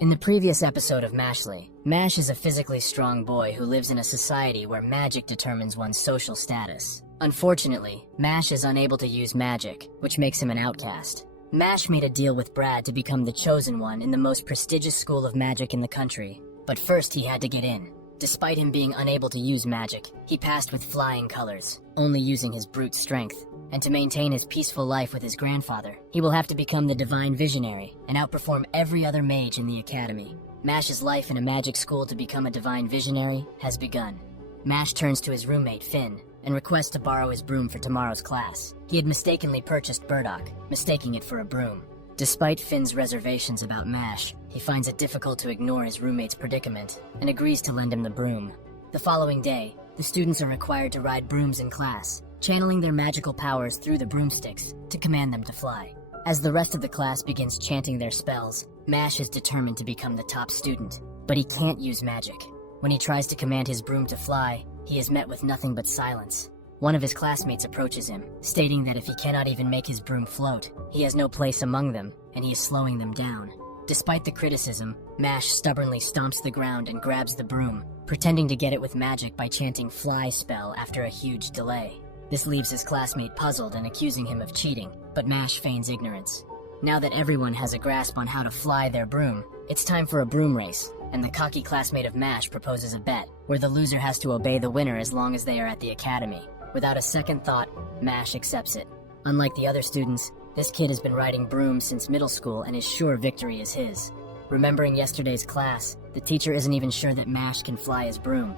In the previous episode of Mashle, Mash is a physically strong boy who lives in a society where magic determines one's social status. Unfortunately, Mash is unable to use magic, which makes him an outcast. Mash made a deal with Brad to become the chosen one in the most prestigious school of magic in the country. But first he had to get in. Despite him being unable to use magic, he passed with flying colors, only using his brute strength. And to maintain his peaceful life with his grandfather, he will have to become the Divine Visionary and outperform every other mage in the academy. Mash's life in a magic school to become a Divine Visionary has begun. Mash turns to his roommate, Finn, and requests to borrow his broom for tomorrow's class. He had mistakenly purchased burdock, mistaking it for a broom. Despite Finn's reservations about Mash, he finds it difficult to ignore his roommate's predicament and agrees to lend him the broom. The following day, the students are required to ride brooms in class, channeling their magical powers through the broomsticks to command them to fly. As the rest of the class begins chanting their spells, Mash is determined to become the top student, but he can't use magic. When he tries to command his broom to fly, he is met with nothing but silence. One of his classmates approaches him, stating that if he cannot even make his broom float, he has no place among them, and he is slowing them down. Despite the criticism, Mash stubbornly stomps the ground and grabs the broom, pretending to get it with magic by chanting "fly" spell after a huge delay. This leaves his classmate puzzled and accusing him of cheating, but Mash feigns ignorance. Now that everyone has a grasp on how to fly their broom, it's time for a broom race, and the cocky classmate of Mash proposes a bet, where the loser has to obey the winner as long as they are at the academy. Without a second thought, Mash accepts it. Unlike the other students, this kid has been riding brooms since middle school and is sure victory is his. Remembering yesterday's class, the teacher isn't even sure that Mash can fly his broom.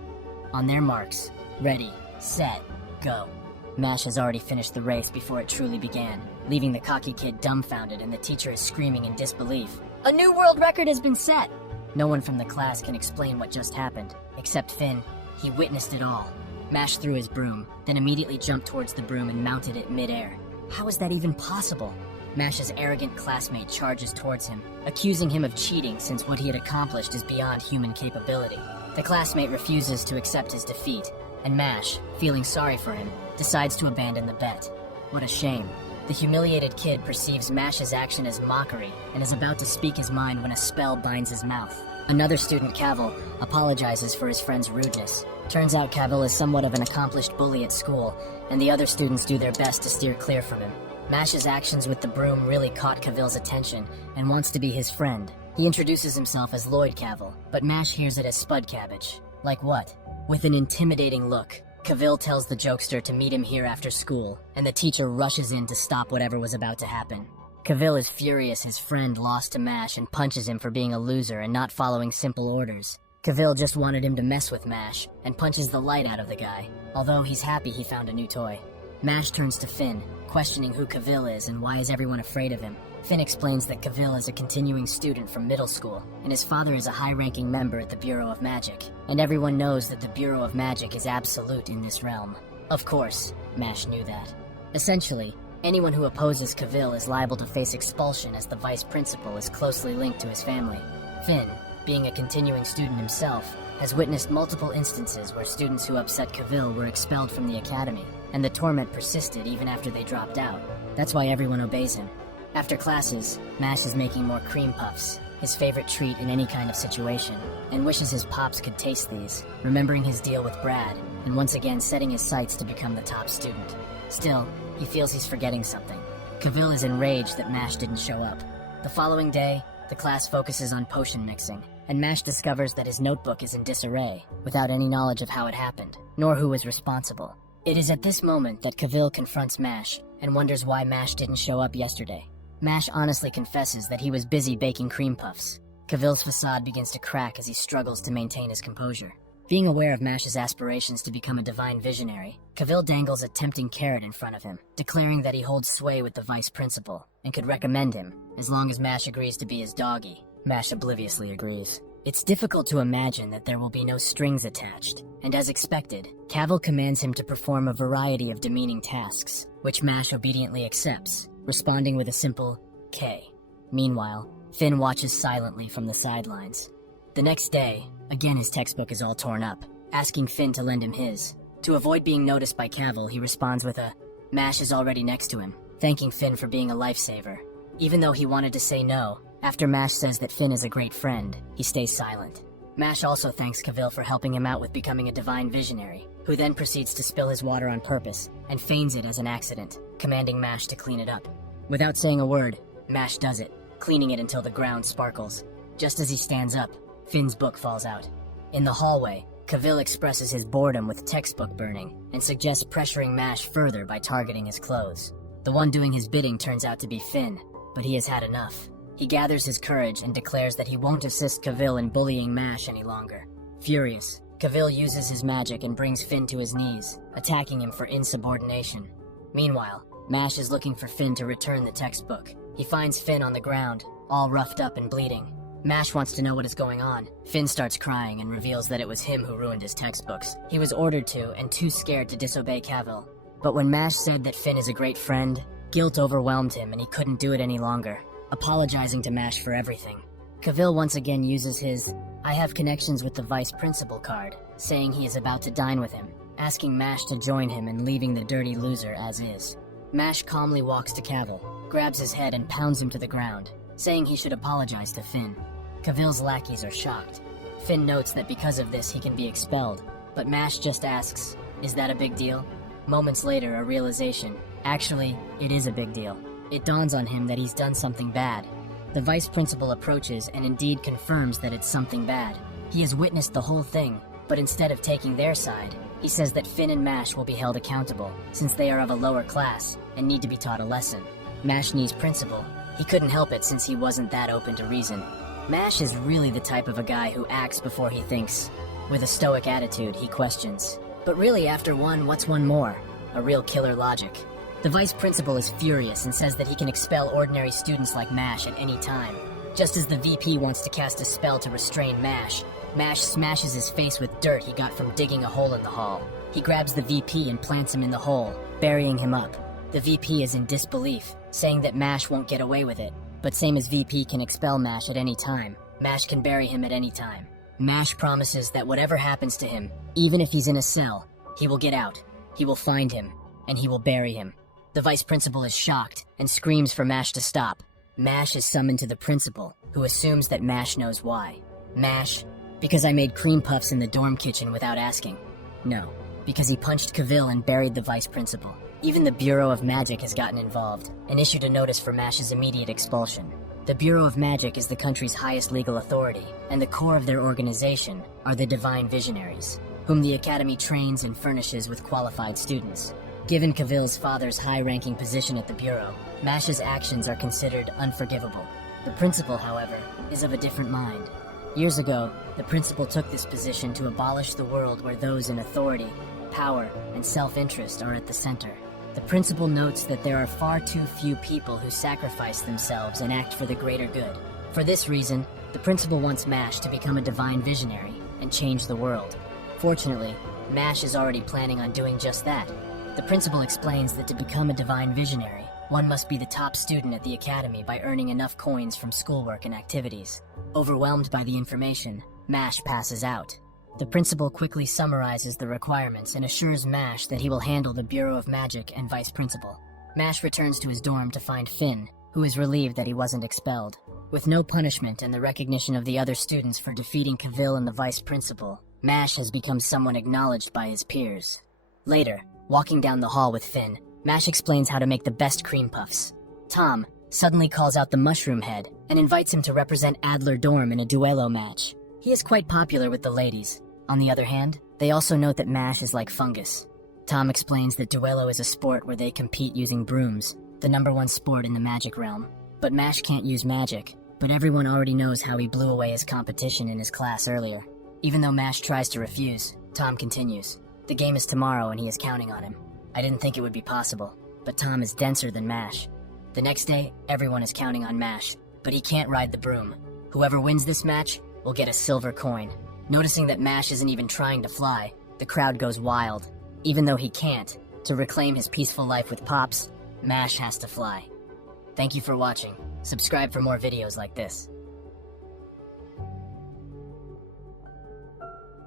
On their marks, ready, set, go. Mash has already finished the race before it truly began, leaving the cocky kid dumbfounded, and the teacher is screaming in disbelief. "A new world record has been set!" No one from the class can explain what just happened, except Finn. He witnessed it all. Mash threw his broom, then immediately jumped towards the broom and mounted it midair. How is that even possible? Mash's arrogant classmate charges towards him, accusing him of cheating since what he had accomplished is beyond human capability. The classmate refuses to accept his defeat, and Mash, feeling sorry for him, decides to abandon the bet. What a shame. The humiliated kid perceives Mash's action as mockery and is about to speak his mind when a spell binds his mouth. Another student, Cavill, apologizes for his friend's rudeness. Turns out Cavill is somewhat of an accomplished bully at school, and the other students do their best to steer clear from him. Mash's actions with the broom really caught Cavill's attention and wants to be his friend. He introduces himself as Lloyd Cavill, but Mash hears it as Spud Cabbage. Like what? With an intimidating look, Cavill tells the jokester to meet him here after school, and the teacher rushes in to stop whatever was about to happen. Cavill is furious his friend lost to Mash and punches him for being a loser and not following simple orders. Cavill just wanted him to mess with Mash and punches the light out of the guy, although he's happy he found a new toy. Mash turns to Finn, questioning who Cavill is and why is everyone afraid of him. Finn explains that Cavill is a continuing student from middle school, and his father is a high-ranking member at the Bureau of Magic, and everyone knows that the Bureau of Magic is absolute in this realm. Of course, Mash knew that. Essentially, anyone who opposes Cavill is liable to face expulsion, as the vice principal is closely linked to his family. Finn, being a continuing student himself, has witnessed multiple instances where students who upset Cavill were expelled from the academy, and the torment persisted even after they dropped out. That's why everyone obeys him. After classes, Mash is making more cream puffs, his favorite treat in any kind of situation, and wishes his pops could taste these, remembering his deal with Brad, and once again setting his sights to become the top student. Still, he feels he's forgetting something. Cavill is enraged that Mash didn't show up. The following day, the class focuses on potion mixing, and Mash discovers that his notebook is in disarray, without any knowledge of how it happened, nor who was responsible. It is at this moment that Cavill confronts Mash, and wonders why Mash didn't show up yesterday. Mash honestly confesses that he was busy baking cream puffs. Cavill's facade begins to crack as he struggles to maintain his composure. Being aware of Mash's aspirations to become a Divine Visionary, Cavill dangles a tempting carrot in front of him, declaring that he holds sway with the vice principal, and could recommend him, as long as Mash agrees to be his doggy. Mash obliviously agrees. It's difficult to imagine that there will be no strings attached, and as expected, Cavill commands him to perform a variety of demeaning tasks, which Mash obediently accepts, responding with a simple K. Meanwhile, Finn watches silently from the sidelines. The next day, again his textbook is all torn up, asking Finn to lend him his. To avoid being noticed by Cavill, he responds with a Mash is already next to him, thanking Finn for being a lifesaver. Even though he wanted to say no, After Mash says that Finn is a great friend, he stays silent. Mash also thanks Cavill for helping him out with becoming a divine visionary, who then proceeds to spill his water on purpose and feigns it as an accident, commanding Mash to clean it up. Without saying a word, Mash does it, cleaning it until the ground sparkles. Just as he stands up, Finn's book falls out. In the hallway, Cavill expresses his boredom with textbook burning and suggests pressuring Mash further by targeting his clothes. The one doing his bidding turns out to be Finn, but he has had enough. He gathers his courage and declares that he won't assist Cavill in bullying Mash any longer. Furious, Cavill uses his magic and brings Finn to his knees, attacking him for insubordination. Meanwhile, Mash is looking for Finn to return the textbook. He finds Finn on the ground, all roughed up and bleeding. Mash wants to know what is going on. Finn starts crying and reveals that it was him who ruined his textbooks. He was ordered to and too scared to disobey Cavill. But when Mash said that Finn is a great friend, guilt overwhelmed him and he couldn't do it any longer, apologizing to Mash for everything. Cavill once again uses his "I have connections with the vice principal" card, saying he is about to dine with him, asking Mash to join him and leaving the dirty loser as is. Mash calmly walks to Cavill, grabs his head and pounds him to the ground, saying he should apologize to Finn. Cavill's lackeys are shocked. Finn notes that because of this he can be expelled, but Mash just asks, "Is that a big deal?" Moments later, a realization. Actually, it is a big deal. It dawns on him that he's done something bad. The vice principal approaches and indeed confirms that it's something bad. He has witnessed the whole thing, but instead of taking their side, he says that Finn and Mash will be held accountable, since they are of a lower class and need to be taught a lesson. Mash needs principal. He couldn't help it since he wasn't that open to reason. Mash is really the type of a guy who acts before he thinks. With a stoic attitude, he questions. But really, after one, what's one more? A real killer logic. The vice principal is furious and says that he can expel ordinary students like Mash at any time. Just as the VP wants to cast a spell to restrain Mash, Mash smashes his face with dirt he got from digging a hole in the hall. He grabs the VP and plants him in the hole, burying him up. The VP is in disbelief, saying that Mash won't get away with it. But same as VP can expel Mash at any time, Mash can bury him at any time. Mash promises that whatever happens to him, even if he's in a cell, he will get out, he will find him, and he will bury him. The vice principal is shocked and screams for Mash to stop. Mash is summoned to the principal, who assumes that Mash knows why. Mash, because I made cream puffs in the dorm kitchen without asking. No, because he punched Cavill and buried the vice principal. Even the Bureau of Magic has gotten involved and issued a notice for Mash's immediate expulsion. The Bureau of Magic is the country's highest legal authority, and the core of their organization are the Divine Visionaries, whom the Academy trains and furnishes with qualified students. Given Cavill's father's high-ranking position at the Bureau, Mash's actions are considered unforgivable. The principal, however, is of a different mind. Years ago, the principal took this position to abolish the world where those in authority, power, and self-interest are at the center. The principal notes that there are far too few people who sacrifice themselves and act for the greater good. For this reason, the principal wants Mash to become a divine visionary and change the world. Fortunately, Mash is already planning on doing just that. The principal explains that to become a divine visionary, one must be the top student at the academy by earning enough coins from schoolwork and activities. Overwhelmed by the information, Mash passes out. The principal quickly summarizes the requirements and assures Mash that he will handle the Bureau of Magic and vice principal. Mash returns to his dorm to find Finn, who is relieved that he wasn't expelled. With no punishment and the recognition of the other students for defeating Cavill and the vice principal, Mash has become someone acknowledged by his peers. Later, walking down the hall with Finn, Mash explains how to make the best cream puffs. Tom suddenly calls out the mushroom head and invites him to represent Adler Dorm in a duello match. He is quite popular with the ladies. On the other hand, they also note that Mash is like fungus. Tom explains that duello is a sport where they compete using brooms, the #1 sport in the magic realm. But Mash can't use magic, but everyone already knows how he blew away his competition in his class earlier. Even though Mash tries to refuse, Tom continues. The game is tomorrow and he is counting on him. I didn't think it would be possible, but Tom is denser than Mash. The next day, everyone is counting on Mash, but he can't ride the broom. Whoever wins this match will get a silver coin. Noticing that Mash isn't even trying to fly, the crowd goes wild. Even though he can't, to reclaim his peaceful life with Pops, Mash has to fly. Thank you for watching. Subscribe for more videos like this.